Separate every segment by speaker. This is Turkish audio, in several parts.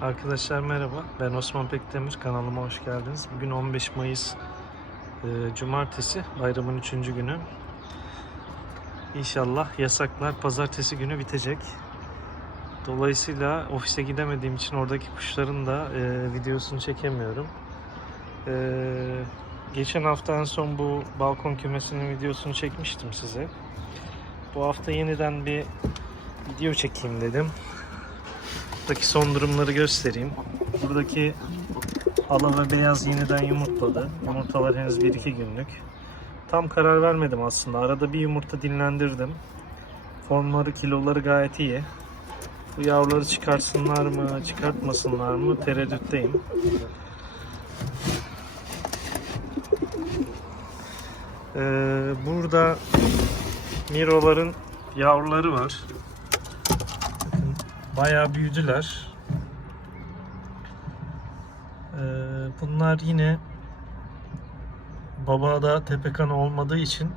Speaker 1: Arkadaşlar merhaba. Ben Osman Pekdemir. Kanalıma hoş geldiniz. Bugün 15 Mayıs e, Cumartesi. Bayramın 3. günü. İnşallah yasaklar pazartesi günü bitecek. Dolayısıyla ofise gidemediğim için oradaki kuşların da e, videosunu çekemiyorum. E, geçen hafta en son bu balkon kümesinin videosunu çekmiştim size. Bu hafta yeniden bir video çekeyim dedim. Buradaki son durumları göstereyim. Buradaki ala ve beyaz yeniden yumurtladı. Yumurtalar henüz 1-2 günlük. Tam karar vermedim aslında. Arada bir yumurta dinlendirdim. Formları, kiloları gayet iyi. Bu yavruları çıkarsınlar mı, çıkartmasınlar mı tereddütteyim. Ee, burada Miro'ların yavruları var. Bayağı büyüdüler. Ee, bunlar yine babada tepekan olmadığı için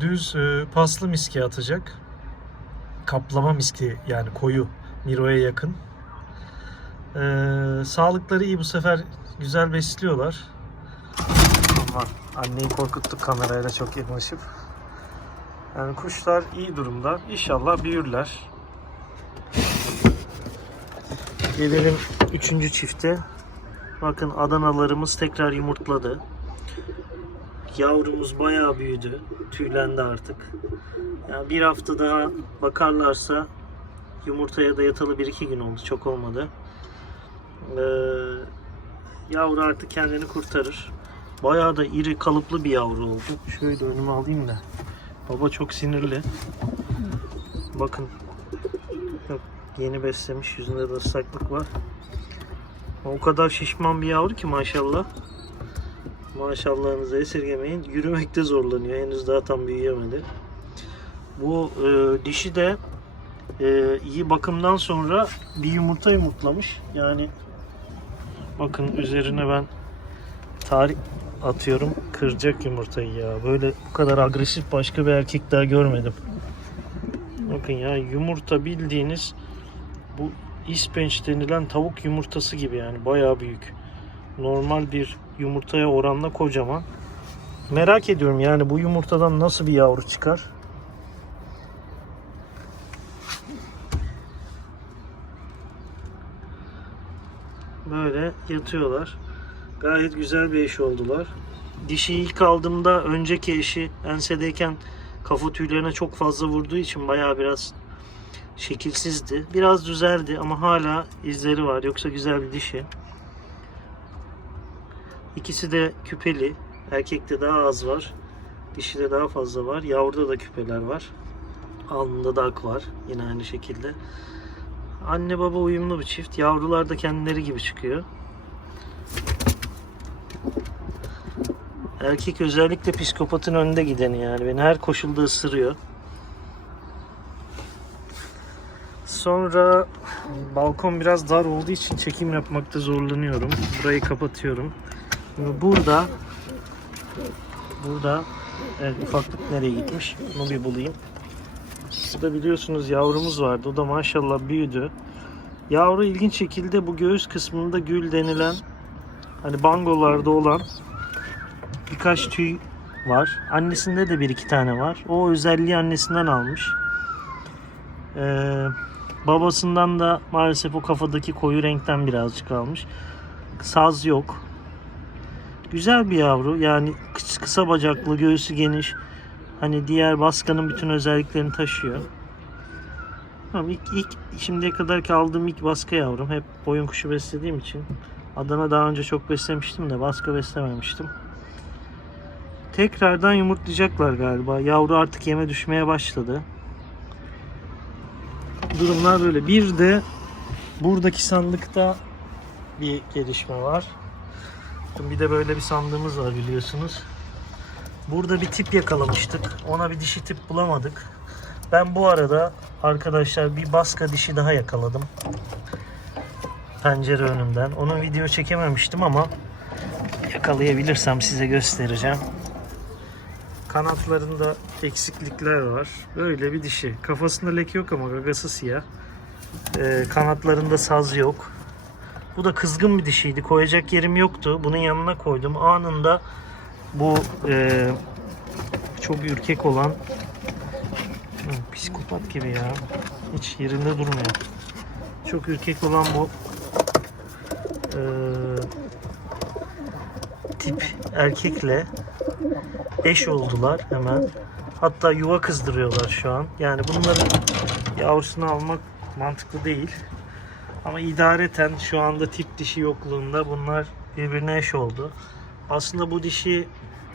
Speaker 1: düz e, paslı miski atacak. Kaplama miski yani koyu Miro'ya yakın. Ee, sağlıkları iyi bu sefer güzel besliyorlar. Ama anneyi korkuttuk kamerayla çok yaklaşıp. Yani kuşlar iyi durumda. İnşallah büyürler. Gelelim üçüncü çifte. Bakın Adanalarımız tekrar yumurtladı. Yavrumuz bayağı büyüdü. Tüylendi artık. Yani bir hafta daha bakarlarsa yumurtaya da yatalı bir iki gün oldu. Çok olmadı. Ee, yavru artık kendini kurtarır. Bayağı da iri kalıplı bir yavru oldu. Şöyle önüme alayım da. Baba çok sinirli. Bakın. Yeni beslemiş. Yüzünde de ıslaklık var. O kadar şişman bir yavru ki maşallah. Maşallahınızı esirgemeyin. Yürümekte zorlanıyor. Henüz daha tam büyüyemedi. Bu e, dişi de e, iyi bakımdan sonra bir yumurta yumurtlamış. Yani bakın üzerine ben tarih atıyorum kıracak yumurtayı ya. Böyle bu kadar agresif başka bir erkek daha görmedim. Bakın ya yumurta bildiğiniz bu ispenç denilen tavuk yumurtası gibi yani bayağı büyük. Normal bir yumurtaya oranla kocaman. Merak ediyorum yani bu yumurtadan nasıl bir yavru çıkar? Böyle yatıyorlar. Gayet güzel bir eş oldular. Dişi ilk aldığımda önceki eşi ensedeyken kafa tüylerine çok fazla vurduğu için bayağı biraz şekilsizdi. Biraz düzeldi ama hala izleri var. Yoksa güzel bir dişi. İkisi de küpeli. Erkekte daha az var. Dişide daha fazla var. Yavruda da küpeler var. Alnında da ak var. Yine aynı şekilde. Anne baba uyumlu bir çift. Yavrular da kendileri gibi çıkıyor. Erkek özellikle psikopatın önünde gideni yani. Beni her koşulda ısırıyor. Sonra balkon biraz dar olduğu için çekim yapmakta zorlanıyorum. Burayı kapatıyorum. Burada burada evet ufaklık nereye gitmiş? Onu bir bulayım. Burada biliyorsunuz yavrumuz vardı. O da maşallah büyüdü. Yavru ilginç şekilde bu göğüs kısmında gül denilen hani bangolarda olan birkaç tüy var. Annesinde de bir iki tane var. O özelliği annesinden almış. Ee, babasından da maalesef o kafadaki koyu renkten birazcık almış. Saz yok. Güzel bir yavru. Yani kıs- kısa bacaklı, göğsü geniş. Hani diğer baskanın bütün özelliklerini taşıyor. Tamam ilk, ilk şimdiye kadar aldığım ilk baska yavrum. Hep boyun kuşu beslediğim için. Adana daha önce çok beslemiştim de baska beslememiştim. Tekrardan yumurtlayacaklar galiba. Yavru artık yeme düşmeye başladı. Durumlar böyle. Bir de buradaki sandıkta bir gelişme var. Bir de böyle bir sandığımız var biliyorsunuz. Burada bir tip yakalamıştık. Ona bir dişi tip bulamadık. Ben bu arada arkadaşlar bir baska dişi daha yakaladım. Pencere önünden. Onun video çekememiştim ama yakalayabilirsem size göstereceğim. Kanatlarında eksiklikler var. Böyle bir dişi. Kafasında leke yok ama gagası siyah. Ee, kanatlarında saz yok. Bu da kızgın bir dişiydi. Koyacak yerim yoktu. Bunun yanına koydum. Anında bu e, çok ürkek olan Hı, psikopat gibi ya. Hiç yerinde durmuyor. Çok ürkek olan bu e, tip erkekle eş oldular hemen. Hatta yuva kızdırıyorlar şu an. Yani bunların yavrusunu almak mantıklı değil. Ama idareten şu anda tip dişi yokluğunda bunlar birbirine eş oldu. Aslında bu dişi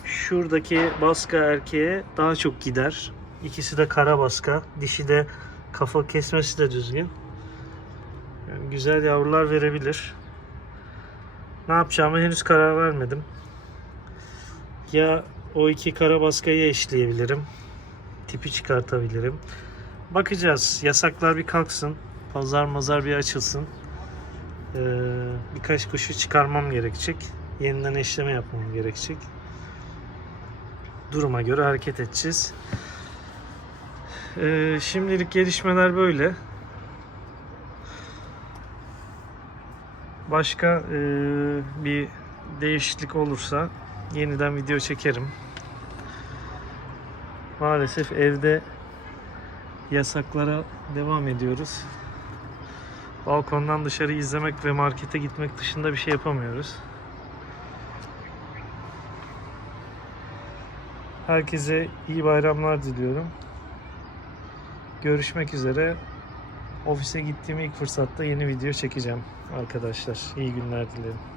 Speaker 1: şuradaki baska erkeğe daha çok gider. İkisi de kara baska. Dişi de kafa kesmesi de düzgün. Yani güzel yavrular verebilir. Ne yapacağımı henüz karar vermedim. Ya o iki kara baskayı eşleyebilirim. Tipi çıkartabilirim. Bakacağız. Yasaklar bir kalksın. Pazar mazar bir açılsın. Ee, birkaç kuşu çıkarmam gerekecek. Yeniden eşleme yapmam gerekecek. Duruma göre hareket edeceğiz. Ee, şimdilik gelişmeler böyle. Başka e, bir değişiklik olursa yeniden video çekerim. Maalesef evde yasaklara devam ediyoruz. Balkondan dışarı izlemek ve markete gitmek dışında bir şey yapamıyoruz. Herkese iyi bayramlar diliyorum. Görüşmek üzere. Ofise gittiğim ilk fırsatta yeni video çekeceğim arkadaşlar. İyi günler dilerim.